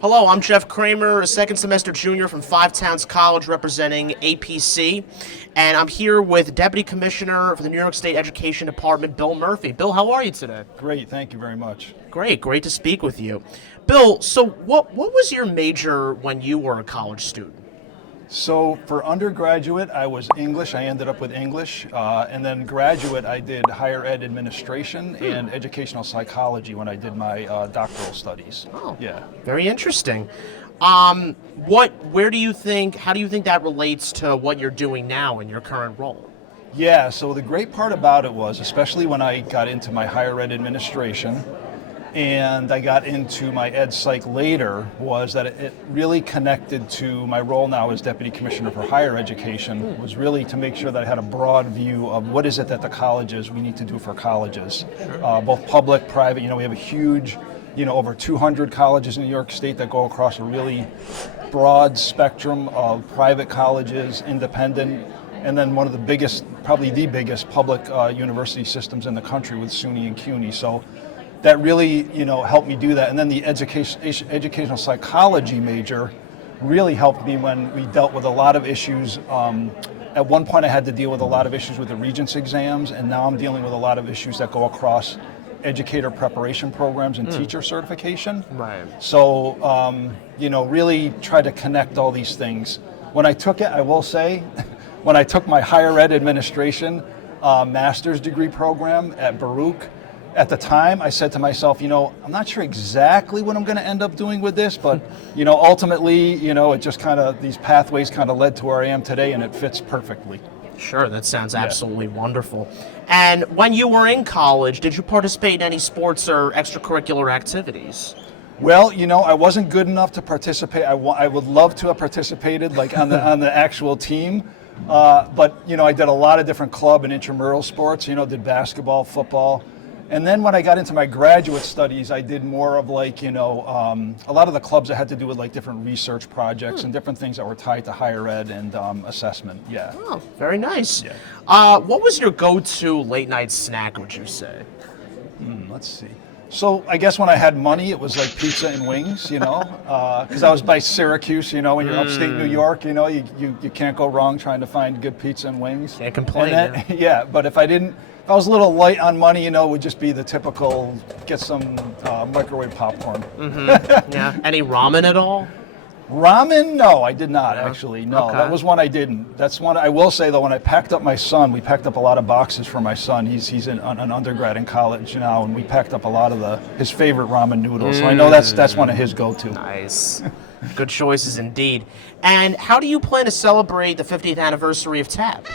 Hello, I'm Jeff Kramer, a second semester junior from Five Towns College representing APC, and I'm here with Deputy Commissioner for the New York State Education Department, Bill Murphy. Bill, how are you today? Great, thank you very much. Great to speak with you. Bill, so what was your major when you were a college student? So for undergraduate, I was English. I ended up with English. And then graduate, I did higher ed administration and educational psychology when I did my doctoral studies. Oh, yeah. Very interesting. Where do you think, how do you think that relates to what you're doing now in your current role? Yeah, so the great part about it was, especially when I got into my higher ed administration, and I got into my ed psych later, was that it really connected to my role now as Deputy Commissioner for Higher Education, was really to make sure that I had a broad view of what is it that the colleges, we need to do for colleges, both public, private. We have a huge, over 200 colleges in New York State that go across a really broad spectrum of private colleges, independent, and then one of the biggest, probably the biggest public university systems in the country with SUNY and CUNY. So that really, helped me do that. And then the educational psychology major really helped me when we dealt with a lot of issues. At one point I had to deal with a lot of issues with the Regents exams, and now I'm dealing with a lot of issues that go across educator preparation programs and teacher certification. Right. So, really try to connect all these things. When I took it, I will say, when I took my higher ed administration master's degree program at Baruch, at the time, I said to myself, I'm not sure exactly what I'm going to end up doing with this, but, ultimately, it just these pathways led to where I am today, and it fits perfectly. Sure, that sounds absolutely wonderful. And when you were in college, did you participate in any sports or extracurricular activities? Well, I wasn't good enough to participate. I would love to have participated, on the actual team. But, I did a lot of different club and intramural sports, did basketball, football. And then when I got into my graduate studies, I did more of a lot of the clubs that had to do with different research projects and different things that were tied to higher ed and assessment. Yeah. Oh, very nice. Yeah. What was your go-to late night snack, would you say? Let's see. So I guess when I had money, it was pizza and wings, because I was by Syracuse, when you're upstate New York, you can't go wrong trying to find good pizza and wings. Can't complain. And then, yeah, but if I was a little light on money, it would just be the typical, get some microwave popcorn. Mm-hmm. Yeah. Any ramen at all? Ramen? No, I did not, actually. No, Okay. That was one I didn't. That's one I will say, though, when I packed up my son, we packed up a lot of boxes for my son. He's an undergrad in college now, and we packed up a lot of his favorite ramen noodles. So I know that's one of his go-to. Nice. Good choices indeed. And how do you plan to celebrate the 50th anniversary of TAP?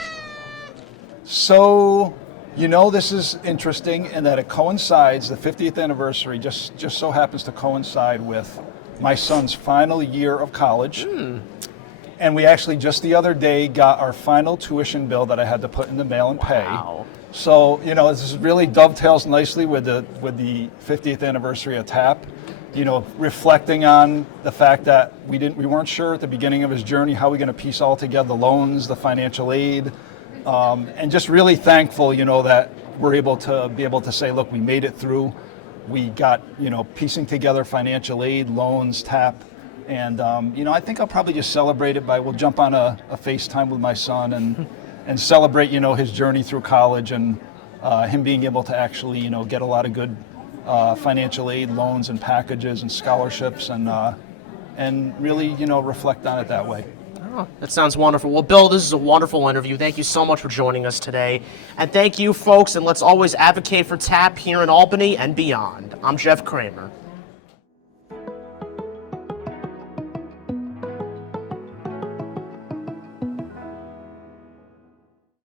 So, this is interesting in that it coincides, the 50th anniversary just so happens to coincide with my son's final year of college. And we actually just the other day got our final tuition bill that I had to put in the mail and pay. Wow. So, this really dovetails nicely with the 50th anniversary of TAP. Reflecting on the fact that we weren't sure at the beginning of his journey how we're going to piece all together the loans, the financial aid, and just really thankful, that we're able to say, look, we made it through. We got, piecing together financial aid, loans, TAP, and I think I'll probably just celebrate it we'll jump on a FaceTime with my son and celebrate, his journey through college and him being able to actually, get a lot of good financial aid, loans, and packages and scholarships, and really, reflect on it that way. Oh, that sounds wonderful. Well, Bill, this is a wonderful interview. Thank you so much for joining us today. And thank you, folks, and let's always advocate for TAP here in Albany and beyond. I'm Jeff Kramer.